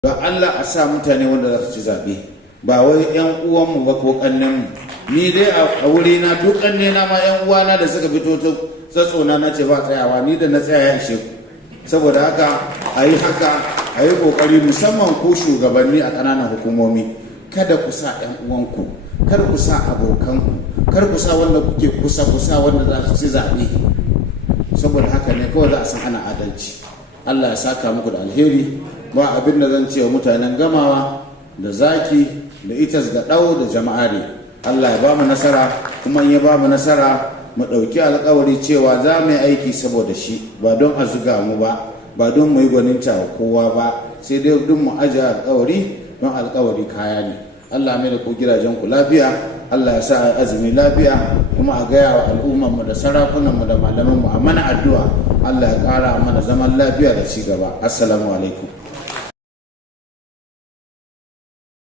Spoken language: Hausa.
don Allah a sa mutane wanda za su ci zaɓe, ba wai 'yan uwanmu ba ko ƙannenmu. Ni dai a wuri na duk ƙannena ma 'yan uwana da suka fito ta tsatsona na ce ba tsayawa, ni da na tsaya ya ishe ku. Saboda haka a yi ƙoƙari musamman ku shugabanni a ƙananan hukumomi, kada ku sa 'yan uwanku, kar ku sa abokanku, kar ku sa wanda kuke kusa wanda za su ci zaɓe. Saboda haka ne kawai za a san ana adalci. Allah ya saka muku da alheri. Ba abin da zan ce wa mutanen Gamawa da Zaki da Itas ga ɗau da jama'ari. Allah ya ba mu nasara, kuma in ya ba mu nasara mu ɗauki alkawari cewa za mu yi aiki saboda shi, ba don a zuga mu ba don mu yi gwaninta wa kowa ba, sai dai don mu ajiye alkawari, don alkawari kaya ne. Allah mai da ku gidajen ku lafiya, Allah ya sa azumi lafiya, kuma a gaya wa al'ummarmu da sarakunanmu da malamanmu a mana addu'a Allah ya ƙara mana zaman lafiya da ci gaba. Assalamu alaikum.